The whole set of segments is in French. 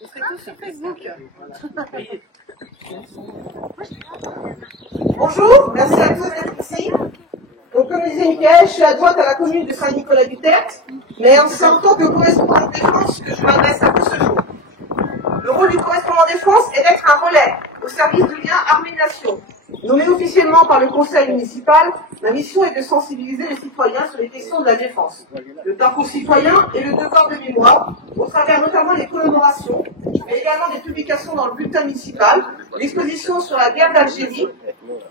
Vous serez tous sur Facebook. Bonjour, merci à tous d'être ici. Donc, comme le disait Mickaël, je suis adjointe à la commune de Saint-Nicolas-du-Tertre, mais c'est en tant que correspondant de défense que je m'adresse à vous ce jour. Le rôle du correspondant défense est d'être un relais au service du lien armée-nation. Nommé officiellement par le conseil municipal, ma mission est de sensibiliser les citoyens sur les questions de la défense, le parcours citoyen et le devoir de mémoire, au travers notamment des commémorations, mais également des publications dans le bulletin municipal, l'exposition sur la guerre d'Algérie,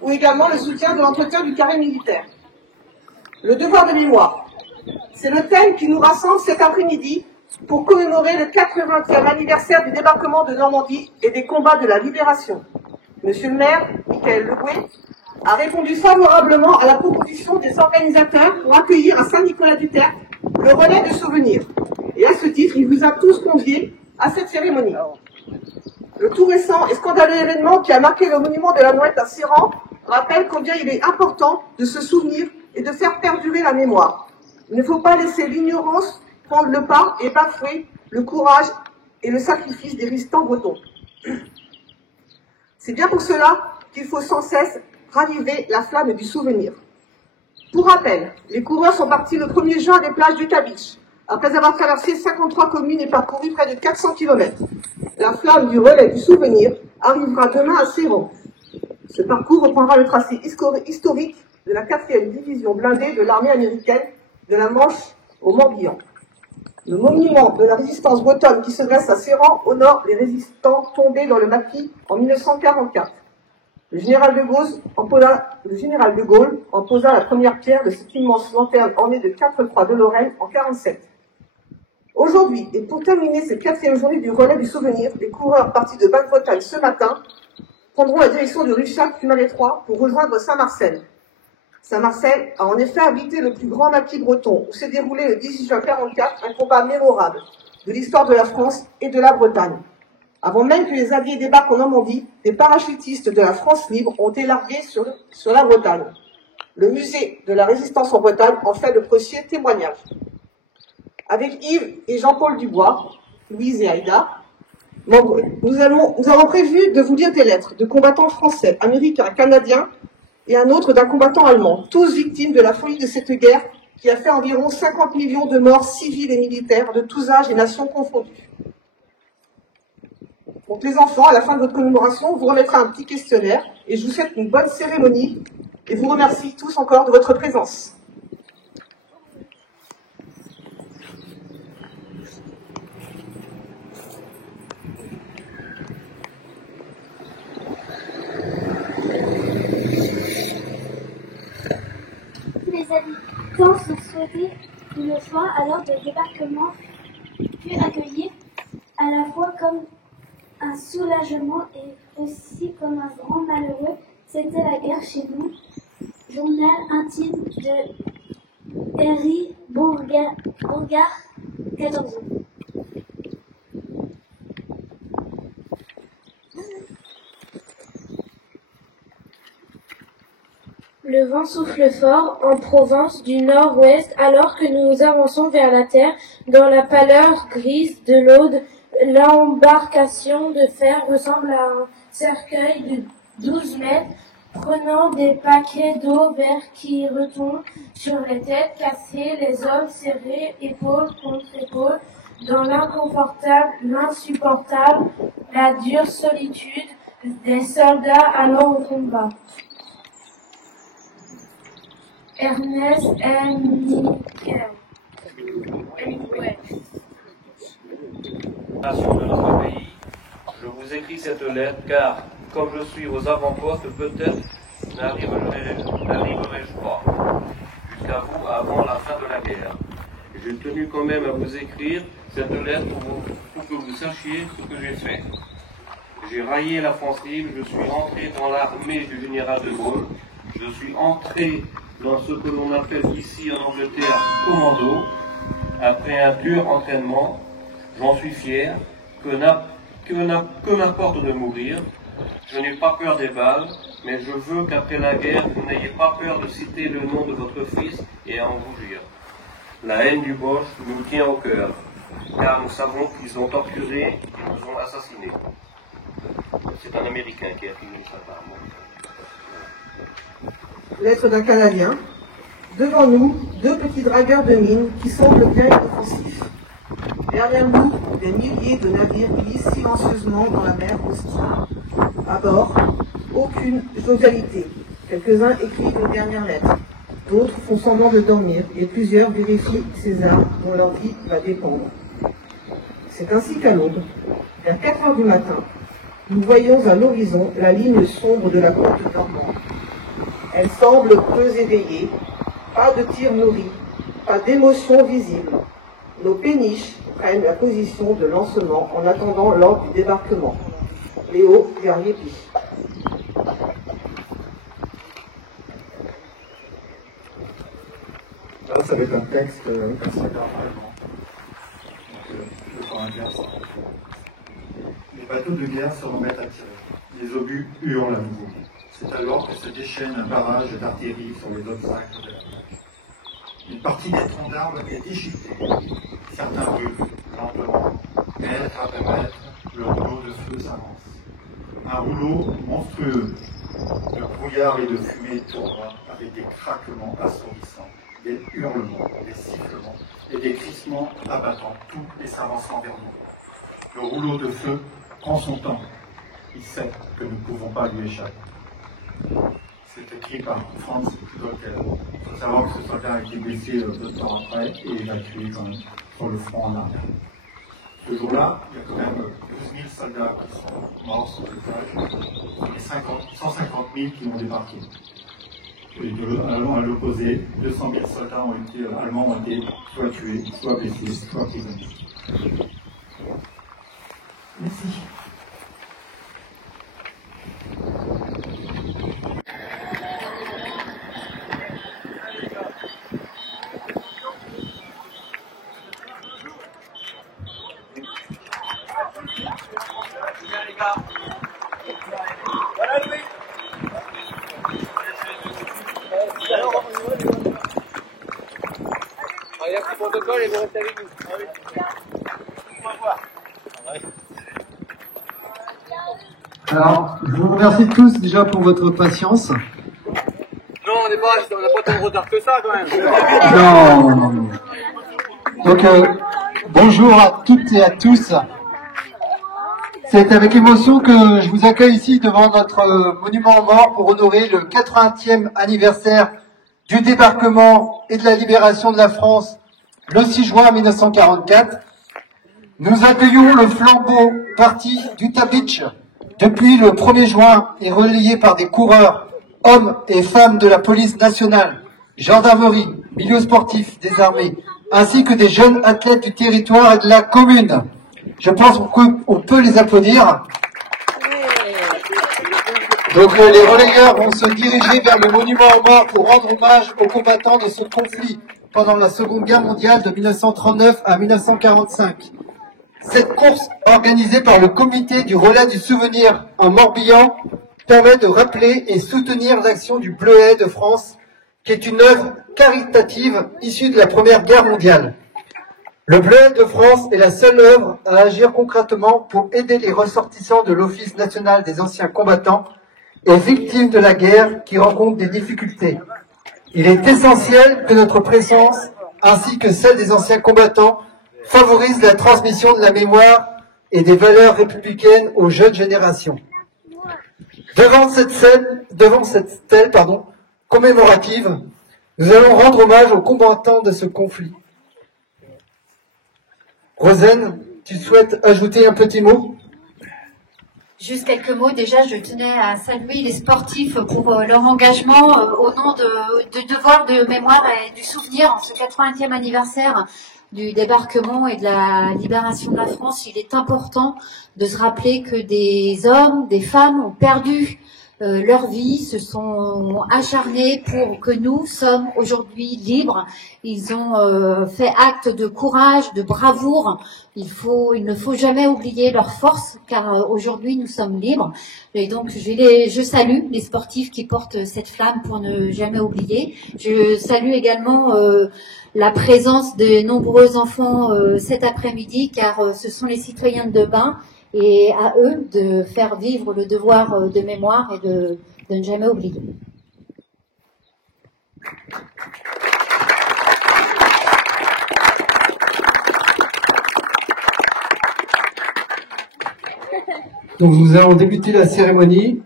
ou également le soutien de l'entretien du carré militaire. Le devoir de mémoire, c'est le thème qui nous rassemble cet après-midi pour commémorer le 80e anniversaire du débarquement de Normandie et des combats de la libération. Monsieur le maire, Mickaël Legoué, a répondu favorablement à la proposition des organisateurs pour accueillir à Saint-Nicolas-du-Tertre le relais de souvenirs. Et à ce titre, il vous a tous conviés à cette cérémonie. Le tout récent et scandaleux événement qui a marqué le monument de la Mouette à Séran rappelle combien il est important de se souvenir et de faire perdurer la mémoire. Il ne faut pas laisser l'ignorance prendre le pas et bafouer le courage et le sacrifice des résistants bretons. C'est bien pour cela qu'il faut sans cesse raviver la flamme du souvenir. Pour rappel, les coureurs sont partis le 1er juin des plages du Tabiche, après avoir traversé 53 communes et parcouru près de 400 km. La flamme du relais du souvenir arrivera demain à Séran. Ce parcours reprendra le tracé historique de la 4e division blindée de l'armée américaine de la Manche au Morbihan. Le monument de la résistance bretonne qui se dresse à Séran honore les résistants tombés dans le maquis en 1944. Le général de Gaulle en posa la première pierre de cette immense lanterne ornée de 4 croix de Lorraine en 1947. Aujourd'hui, et pour terminer cette 4e journée du relais du souvenir, les coureurs partis de Basse-Bretagne ce matin prendront la direction de Ruchac-Pumalet-3 pour rejoindre Saint-Marcel. Saint-Marcel a en effet abrité le plus grand maquis breton où s'est déroulé le 18 juin 1944 un combat mémorable de l'histoire de la France et de la Bretagne. Avant même que les avions débarquent en Normandie, des parachutistes de la France libre ont été largués sur la Bretagne. Le musée de la résistance en Bretagne en fait de précieux témoignages. Avec Yves et Jean-Paul Dubois, Louise et Aïda, nous avons prévu de vous lire des lettres de combattants français, américains, canadiens, et un autre d'un combattant allemand, tous victimes de la folie de cette guerre qui a fait environ 50 millions de morts civiles et militaires de tous âges et nations confondues. Donc les enfants, à la fin de votre commémoration, on vous remettra un petit questionnaire et je vous souhaite une bonne cérémonie et vous remercie tous encore de votre présence. Les habitants se souhaitaient une fois alors de débarquement fut accueilli à la fois comme un soulagement et aussi comme un grand malheureux. C'était la guerre chez nous. Journal intime de Henri Bourgard, 14 ans. Le vent souffle fort en province du nord-ouest alors que nous avançons vers la terre. Dans la pâleur grise de l'Aude, l'embarcation de fer ressemble à un cercueil de 12 mètres, prenant des paquets d'eau vert qui retombent sur les têtes cassées, les hommes serrés, épaule contre épaule, dans l'inconfortable, l'insupportable, la dure solitude des soldats allant au combat. Ernest Hemingway. Nation de notre pays, je vous écris cette lettre car, comme je suis aux avant-postes, peut-être n'arriverai-je pas jusqu'à vous avant la fin de la guerre. J'ai tenu quand même à vous écrire cette lettre pour que vous sachiez ce que j'ai fait. J'ai raillé la France libre, je suis entré dans l'armée du général de Gaulle, je suis entré dans ce que l'on appelle ici en Angleterre commando, après un dur entraînement. J'en suis fier, que m'importe de mourir. Je n'ai pas peur des balles, mais je veux qu'après la guerre, vous n'ayez pas peur de citer le nom de votre fils et à en rougir. La haine du Boche nous tient au cœur. car nous savons qu'ils ont torturé et nous ont assassinés. C'est un Américain qui a écrit ça apparemment. Lettre d'un Canadien. Devant nous, deux petits dragueurs de mines qui semblent bien inoffensifs. Derrière nous, des milliers de navires glissent silencieusement dans la mer hostile. À bord, aucune jovialité. Quelques-uns écrivent une dernière lettre. D'autres font semblant de dormir et plusieurs vérifient ces armes dont leur vie va dépendre. C'est ainsi qu'à l'aube, vers 4 heures du matin, nous voyons à l'horizon la ligne sombre de la côte normande. Elle semble peu éveillée, pas de tir nourri, pas d'émotion visible. Nos péniches prennent la position de lancement en attendant l'ordre du débarquement. Léo Verlier-Py. Là, ça va être un texte assez allemand. Donc, je prends un bien ça. Les bateaux de guerre se remettent à tirer. Les obus hurlent à nouveau. C'est alors que se déchaîne un barrage d'artillerie sur les obstacles de la mer. Une partie des troncs d'arbres est déchiquetée. Certains brûlent lentement. Mètre après mètre, le rouleau de feu s'avance. Un rouleau monstrueux de brouillard et de fumée tournoie avec des craquements assourdissants, des hurlements, des sifflements et des crissements abattant tout et s'avançant vers nous. Le rouleau de feu prend son temps. Il sait que nous ne pouvons pas lui échapper. C'est écrit par Franz Docker. Il faut savoir que ce soldat a été blessé peu de temps après et évacué quand même sur le front en arrière. Ce jour-là, il y a quand même 12 000 soldats qui sont morts sur le plage, sur les 150 000 qui ont débarqué. Et à l'opposé, 200 000 soldats allemands ont été soit tués, soit blessés, soit prisonniers. Merci. Alors, je vous remercie tous déjà pour votre patience. Non, on n'a pas tant de retard que ça quand même. Non. Donc, bonjour à toutes et à tous. C'est avec émotion que je vous accueille ici devant notre monument aux morts pour honorer le 80e anniversaire du débarquement et de la libération de la France le 6 juin 1944. Nous accueillons le flambeau parti d'Utah Beach depuis le 1er juin et relayé par des coureurs, hommes et femmes de la police nationale, gendarmerie, milieu sportif des armées, ainsi que des jeunes athlètes du territoire et de la commune. Je pense qu'on peut les applaudir. Donc les relayeurs vont se diriger vers le monument aux morts pour rendre hommage aux combattants de ce conflit pendant la Seconde Guerre mondiale de 1939 à 1945. Cette course, organisée par le comité du relais du souvenir en Morbihan, permet de rappeler et soutenir l'action du Bleuet de France, qui est une œuvre caritative issue de la Première Guerre mondiale. Le Bleuet de France est la seule œuvre à agir concrètement pour aider les ressortissants de l'Office national des anciens combattants et victimes de la guerre qui rencontrent des difficultés. Il est essentiel que notre présence, ainsi que celle des anciens combattants, favorise la transmission de la mémoire et des valeurs républicaines aux jeunes générations. Devant cette stèle commémorative, nous allons rendre hommage aux combattants de ce conflit. Rosen, tu souhaites ajouter un petit mot ? Juste quelques mots. Déjà, je tenais à saluer les sportifs pour leur engagement au nom de devoir de mémoire et du souvenir en ce 80e anniversaire du débarquement et de la libération de la France. Il est important de se rappeler que des hommes, des femmes ont perdu leur vie, se sont acharnés pour que nous sommes aujourd'hui libres. Ils ont fait acte de courage, de bravoure. Il ne faut jamais oublier leur force, car aujourd'hui nous sommes libres. Et donc je salue les sportifs qui portent cette flamme pour ne jamais oublier. Je salue également la présence de nombreux enfants cet après-midi, car ce sont les citoyens de Debain. Et à eux de faire vivre le devoir de mémoire et de ne jamais oublier. Donc nous allons débuter la cérémonie.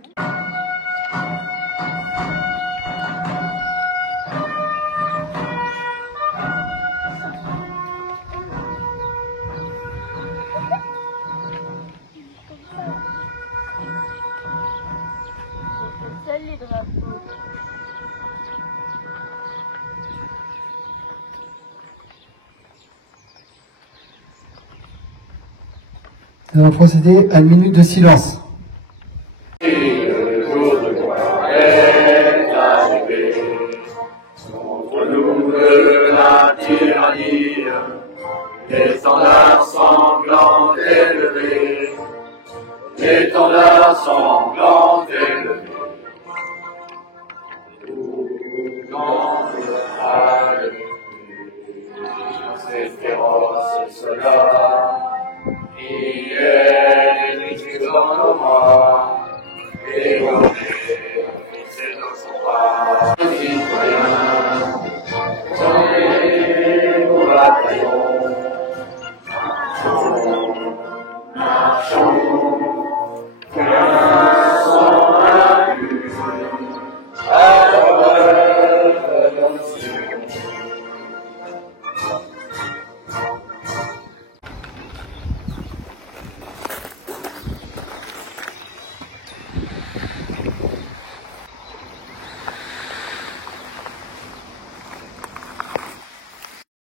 Nous allons procéder à une minute de silence. Le jour de gloire est arrivé, contre nous de la tyrannie, l'étendard sanglant élevé, l'étendard sanglant élevé. Dans ces féroces soldats, qui est dans nos mains.